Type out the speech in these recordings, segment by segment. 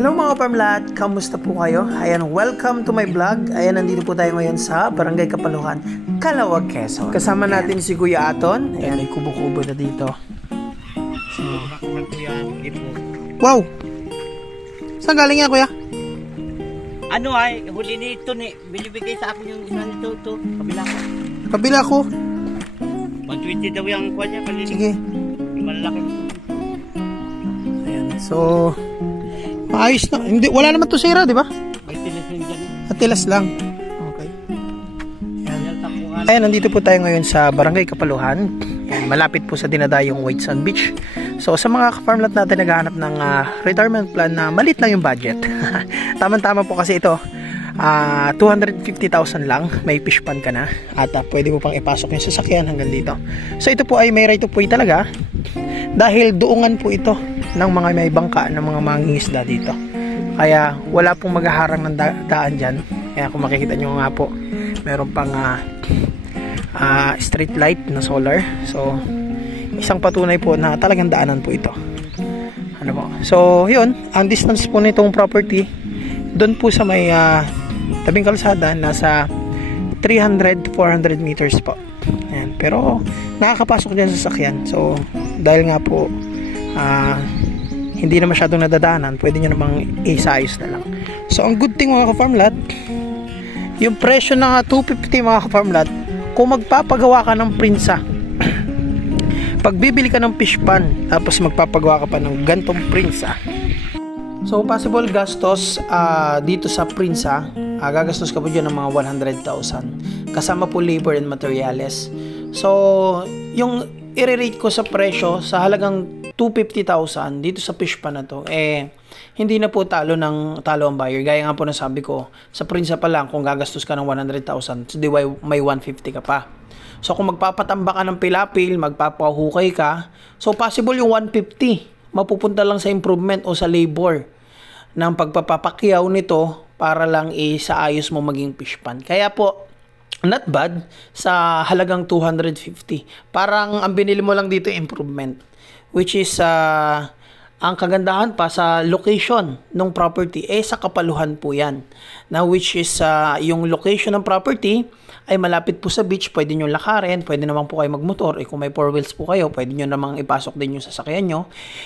Hello mga farmlat, kamusta po kayo? Ayan, welcome to my vlog. Ayan, nandito po tayo ngayon sa Barangay Kapaluhan, Calauag, Quezon. Kasama natin si Kuya Aton. Ayan, may kubo-kubo na dito. So, wow! Saan galing yan, Kuya? Ano ay, huli nito ni, binibigay sa akin yung isa nito, kabila ko. Kabila ko. 120 daw yung kuha niya, kanina. Sige. Yung malaki. Ayan, so, maayos na. Hindi, wala naman to sira, di ba? May tilis lang dyan. Atilas lang. Okay. Ayan, nandito po tayo ngayon sa Barangay Kapaluhan. Ayan, malapit po sa dinadayong White Sand Beach. So, sa mga farmlat natin naghahanap ng retirement plan na malit lang yung budget. Tama-tama po kasi ito. 250,000 lang, may fish pan ka na. At pwede mo pang ipasok yung sasakyan hanggang dito. So, ito po ay may right of way talaga. Dahil doongan po ito ng mga may bangka ng mga mangingisda dito. Kaya wala pong maghaharang ng daan dyan. Kaya kung makikita nyo nga po, meron pang street light na solar. So, isang patunay po na talagang daanan po ito. Ano po? So, yun, ang distance po nitong property doon po sa may tabing kalsada, nasa 300-400 meters po. Ayan. Pero nakakapasok dyan sa sasakyan. So, dahil nga po hindi na masyadong nadadaanan, pwede nyo namang isayos na lang. So, ang good thing mga ka-farmlat, yung presyo ng 250 mga ka-farmlat, kung magpapagawa ka ng prinsa, pagbibili ka ng fish pan, tapos magpapagawa ka pa ng gantong prinsa, so possible gastos dito sa prinsa, gagastos ka po dyan ng mga 100,000 kasama po labor and materials. So yung i-rate ko sa presyo sa halagang 250,000 dito sa fish pan na to, hindi na po talo ang buyer. Gaya nga po na sabi ko, sa prinsa pa lang kung gagastos ka ng 100,000, so di may 150 ka pa. So kung magpapatamba ka ng pilapil, magpapahukay ka, so possible yung 150 mapupunta lang sa improvement o sa labor ng pagpapapakyaw nito para lang isaayos mo maging fish pan. Kaya po, not bad sa halagang 250. Parang ang binili mo lang dito improvement, which is ang kagandahan pa sa location ng property sa Kapaluhan po yan. Now, which is yung location ng property ay malapit po sa beach, pwede nyo lakarin, pwede naman po kayo magmotor. Kung may 4 wheels po kayo, pwede nyo namang ipasok din yung sasakyan nyo.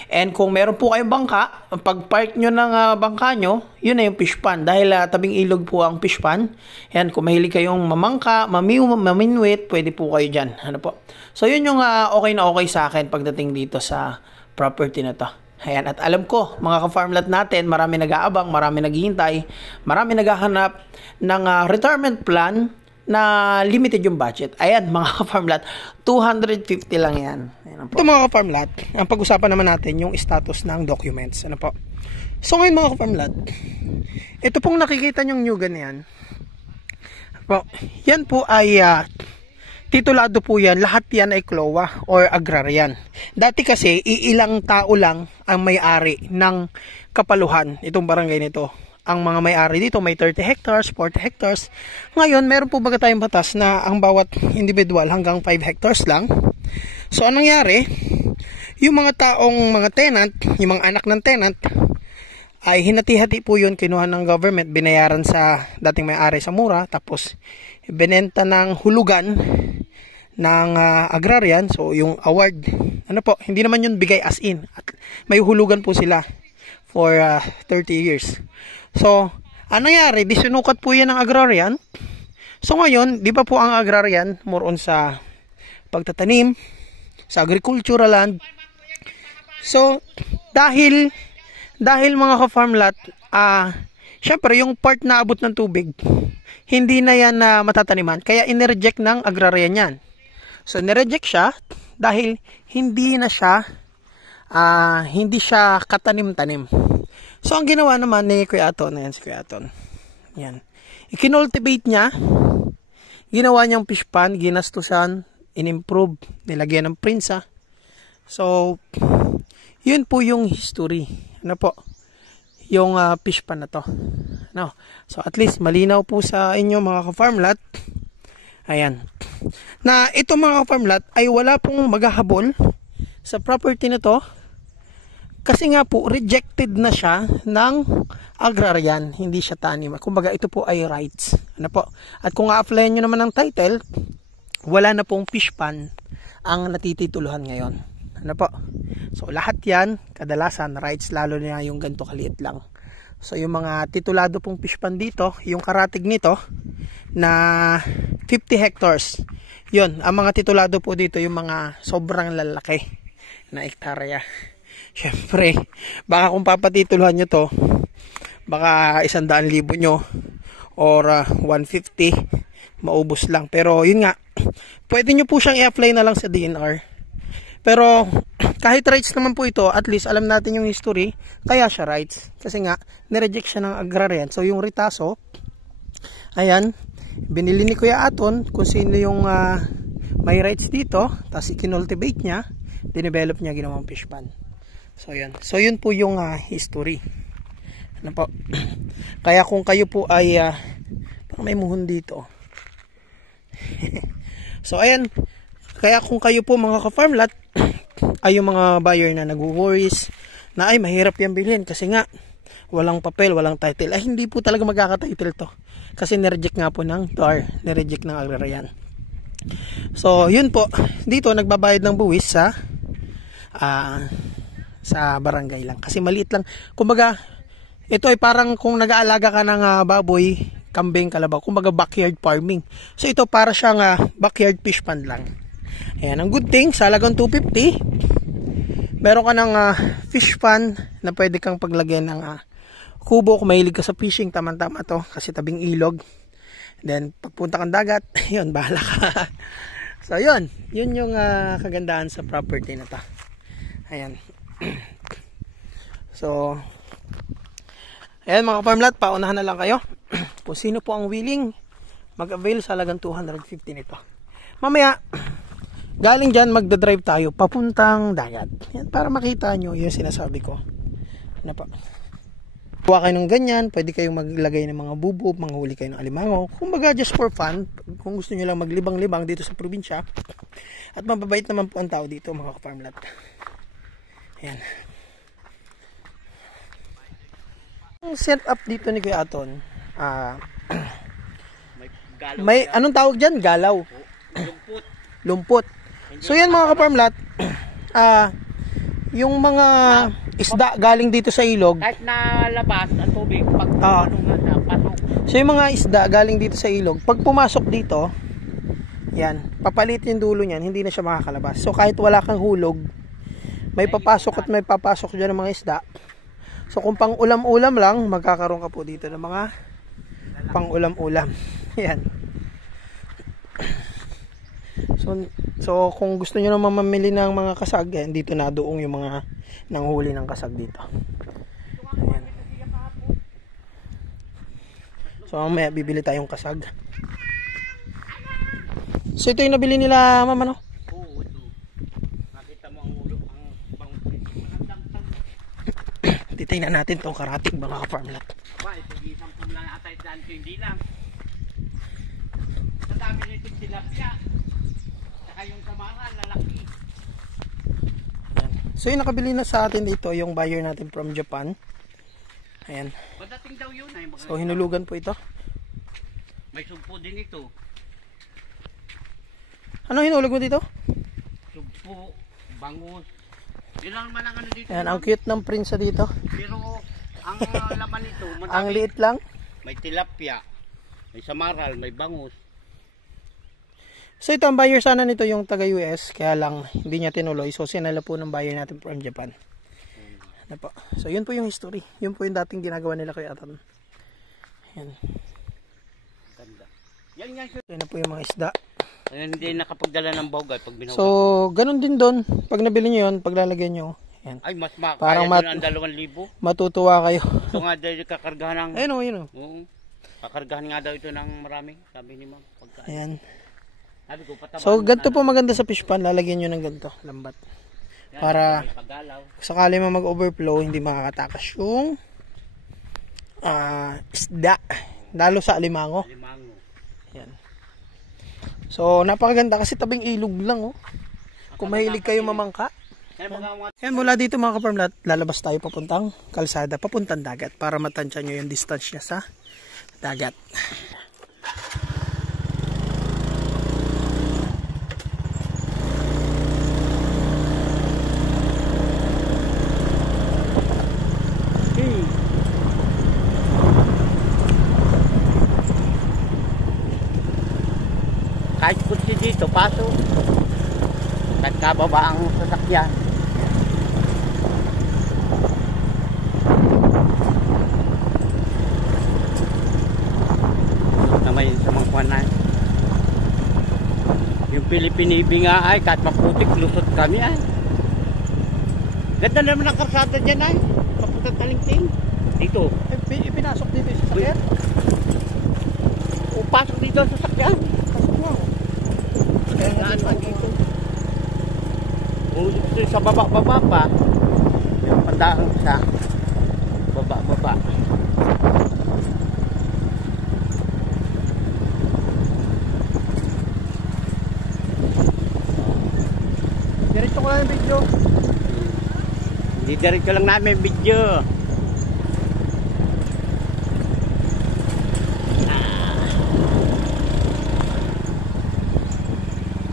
And kung meron po kayong bangka, pag park nyo ng bangka nyo, yun na yung fish pan. Dahil tabing ilog po ang fish pan. Yan, kung mahilig kayong mamangka, maminwit, pwede po kayo dyan. Ano po? So, yun yung okay na okay sa akin pagdating dito sa property na to. Ayan, at alam ko, mga ka-farmlat natin, marami nag-aabang, marami naghihintay, marami naghahanap ng retirement plan na limited yung budget. Ayan, mga ka-farmlat, 250 lang yan. Ayan po. Ito mga ka-farmlat, ang pag-usapan naman natin yung status ng documents. Ano po? So ngayon mga ka-farmlat, ito pong nakikita nyong nyugan na yan. Po, yan po ay titulado po yan, lahat yan ay CLOA or agrarian. Dati kasi, iilang tao lang ang may-ari ng Kapaluhan, itong barangay nito. Ang mga may-ari dito may 30 hectares, 40 hectares. Ngayon, meron po baga tayong batas na ang bawat individual hanggang 5 hectares lang. So, anong nangyari? Yung mga tenant, yung mga anak ng tenant, ay hinati-hati po yun, kinuha ng government, binayaran sa dating may-ari sa mura, tapos binenta ng hulugan ng agrarian. So yung award, ano po, hindi naman yun bigay as in, at may hulugan po sila for 30 years. So ano nangyari, disinukat po yan ng agrarian. So ngayon, di ba po ang agrarian more on sa pagtatanim, sa agricultural land. So dahil mga ka-farmlat, syempre yung part na abot ng tubig, hindi na yan matataniman, kaya inireject ng agrarian yan. So nireject siya dahil hindi siya katanim-tanim. So ang ginawa naman ni Kuya Aton, ayan si Kuya Aton, yan, ikinultivate niya, ginawa niyang fish pan, ginastusan, inimprove, nilagyan ng prinsa. So yun po yung history, ano po, yung fish pan na to. No. So at least malinaw po sa inyo mga ka-farmlat. Ayan. Na ito mga ka-farmlat ay wala pong maghahabol sa property na to Kasi nga po, rejected na siya ng agrarian, hindi siya tanim. Kumbaga, ito po ay rights. Ano po? At kung a-applyan nyo naman ng title, wala na pong fish pan ang natitituluhan ngayon. Ano po? So, lahat yan, kadalasan, rights, lalo na yung ganito kaliit lang. So, yung mga titulado pong fish pan dito, yung karatig nito, na 50 hectares. Yun, ang mga titulado po dito, yung mga sobrang lalaki na hektarya. Siyempre, baka kung papatituluhan nyo to, baka 100,000 nyo or 150, maubos lang. Pero yun nga, pwede nyo po siyang i-apply na lang sa DNR. Pero kahit rights naman po ito, at least alam natin yung history, kaya siya rights. Kasi nga, nireject siya ng agrarian. So yung ritaso, ayan, binili ni Kuya Aton kung sino yung may rights dito, tapos ikinultivate niya, dinevelop niya, ginawang fish pan. So yan. So yun po yung history. Ano po? Kaya kung kayo po ay parang may muhon dito. So ayan. Kaya kung kayo po mga ka-farmlat ay yung mga buyer na nag-worries na ay mahirap yan bilhin kasi nga walang papel, walang title. Ay hindi po talaga magkaka-title to. Kasi nireject nga po ng DAR, nireject ng agrarian. So yun po. Dito nagbabayad ng buwis sa barangay lang kasi maliit lang. Kumbaga ito ay parang kung nag-aalaga ka ng baboy, kambing, kalabaw, kumbaga backyard farming. So ito para siyang backyard fish pond lang. Ayan, ang good thing sa halagang 250 meron ka ng fish pond na pwede kang paglagyan ng kubo. Kung mahilig ka sa fishing, tama-tama to kasi tabing ilog. Then pagpunta kang dagat, yun, bahala ka. So yun yung kagandahan sa property na to. Ayan. So ayan mga farmlat, paunahan na lang kayo kung sino po ang willing mag-avail sa halagang 250 nito. Mamaya galing dyan magdadrive tayo papuntang dagat. Yan, para makita nyo yung sinasabi ko. Ano pa? Kuha kayo ng ganyan, pwede kayong maglagay ng mga bubo, manghuli kayo ng alimango. Kumbaga just for fun, kung gusto nyo lang maglibang-libang dito sa probinsya. At mababait naman po ang tao dito mga farmlat. Ayan. Ang setup dito ni Kuya Aton, may anong tawag dyan? Galaw. Lumpot. So yan mga ka-farmlat, yung mga isda galing dito sa ilog, kahit na labas ang tubig, pag pasok. So yung mga isda galing dito sa ilog, pag pumasok dito, yan, papalit yung dulo niyan, hindi na siya makakalabas. So kahit wala kang hulog, may papasok at may papasok dyan ng mga isda. So kung pang ulam-ulam lang, magkakaroon ka po dito ng mga pang ulam-ulam. Yan. So kung gusto nyo naman mamili ng mga kasag, yan, dito na doong yung mga nanghuli ng kasag dito. Ayan. So mamaya bibili tayong kasag. So ito yung nabili nila mama, no? Oo, ito. Nakita mo ang ulo, ang Titingnan natin itong karating mga ka-farmlat. ba, ito gisampung lang ata ito, hindi lang. Sa dami nito tilapia. Saka yung samaran, lalaki. Ayan. So yung nakabili na sa atin dito, yung buyer natin from Japan. Ayan. Padating daw yun ay. So hinulugan po ito. May sumpo din ito. Ano hinulog mo dito? Sumpo, bangus. Yun lang naman ang ano dito. Ayan, ang cute ng prinsa dito. Pero ang laman nito, Ang liit lang. may tilapia, may samaral, may bangus. So ito ang buyer sana nito yung taga US, kaya lang hindi niya tinuloy. So sinala po ng buyer natin from Japan. Ano po? So yun po yung history. Yun po yung dating ginagawa nila kay Atan. Ayan. Ganda. Yan. Ayan na po yung mga isda. Ayan, hindi nakapagdala ng bawgay pag binawa. So ganun din doon. Pag nabili nyo yun, paglalagyan nyo. Ayan. Ay, mas Parang kaya doon ang 2,000. Matutuwa kayo. Ito nga dahil kakargahan ng... Ayun o, yun o. Oo. Kakargahan nga daw ito ng marami, sabi ni ma'am. Ayan. Sabi ko, patabaan So mo ganito na po maganda sa fish pan. Lalagyan nyo ng ganito, lambat. yan, Para may pagalaw. sakali mo mag-overflow, hindi makakatakas yung isda. Lalo sa alimango. Limango. Yan. So napakaganda kasi tabing ilog lang oh. Kung mahilig kayo mamangka, Yan, mula dito mga ka-farmlat, lalabas tayo papuntang kalsada, papuntang dagat para matansya nyo yung distance niya sa dagat. Kahit kutsi dito, paso. Kahit kababa ang sasakyan. Namay sa mga kuwanan. Yung Pilipinibi nga ay, kahit maputik, lusot kami ay. Ganda naman ang karsada dyan ay. Papuntang Talingting. Dito. Pinasok dito yung sasakyan? O, pasok dito ang sasakyan. Kaya nga ano dito. O, sa baba-baba pa. Yung pandaan sa baba-baba. Diretso ko lang yung video. Hindi diretso lang namin video.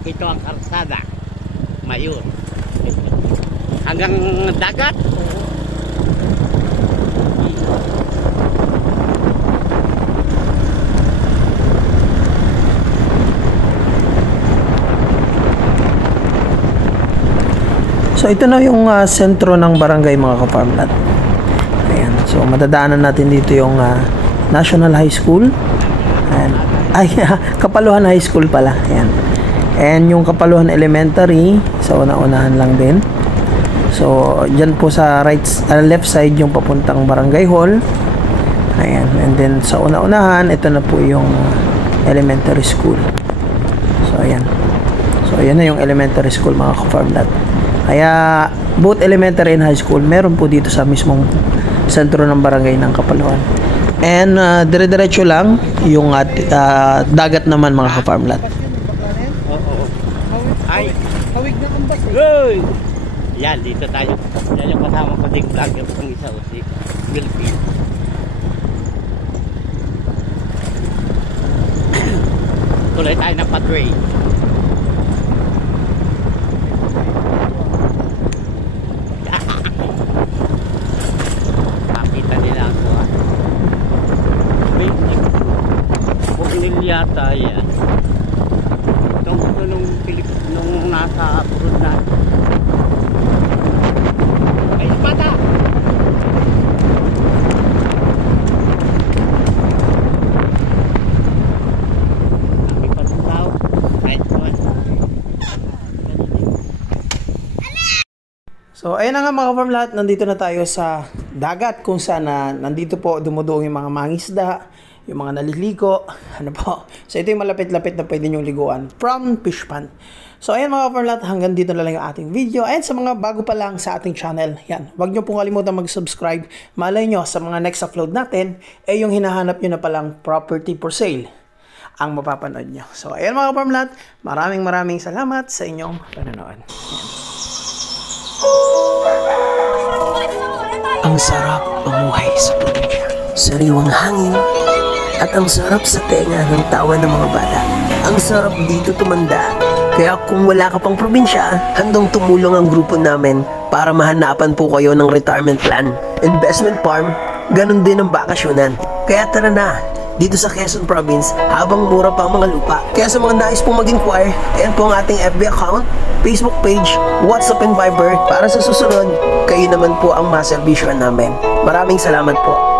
Ito ang karsada. Mayon. Hanggang dagat. So ito na yung sentro ng barangay mga ka-farmlat. Ayan. So madadaanan natin dito yung National High School. Ayan. Ay, Kapaluhan High School pala. Ayan. And yung Kapaluhan Elementary, sa una-unahan lang din. So, dyan po sa left side yung papuntang Barangay Hall. Ayan. And then sa una-unahan, ito na po yung elementary school. So, ayan. So, ayan na yung elementary school mga ka-farmlat. Kaya, both elementary and high school, meron po dito sa mismong sentro ng barangay ng Kapaluhan. And, dire-diretso lang yung dagat naman mga ka-farmlat. Ay, hawig na ambas eh. Uy! Yan, dito tayo. Yan yung kasama ko din vlogger pang isa o si Wilfie. Tuloy tayo ng pathway. Nakita nila ako. Basic. Buknil yata yan. Nung nasa abroad na ay bata kami pa sa tao kahit naman. So ayun na nga mga ka-farmlat, nandito na tayo sa dagat kung saan nandito po dumuduong yung mga mangisda, yung mga naliligo, ano po. So ito yung malapit-lapit na pwede nyong liguan from fish pond. So ayan mga ka-farmlat, hanggang dito na lang yung ating video. And sa mga bago pa lang sa ating channel, yan, huwag nyo pong kalimutan mag-subscribe. Malay nyo sa mga next upload natin, yung hinahanap nyo na palang property for sale ang mapapanood nyo. So ayan mga ka-farmlat, maraming salamat sa inyong panonood. Ang sarap mamuhay sa probinsya. Sariwang hangin at ang sarap sa tenga ng tawa ng mga bata. Ang sarap dito tumanda. Kaya kung wala ka pang probinsya, handang tumulong ang grupo namin para mahanapan po kayo ng retirement plan. Investment farm, ganun din ang bakasyonan. Kaya tara na, dito sa Quezon Province, habang mura pa ang mga lupa. Kaya sa mga nais pong mag-inquire, ayan po ang ating FB account, Facebook page, WhatsApp and Viber. Para sa susunod, kayo naman po ang maservisyohan namin. Maraming salamat po.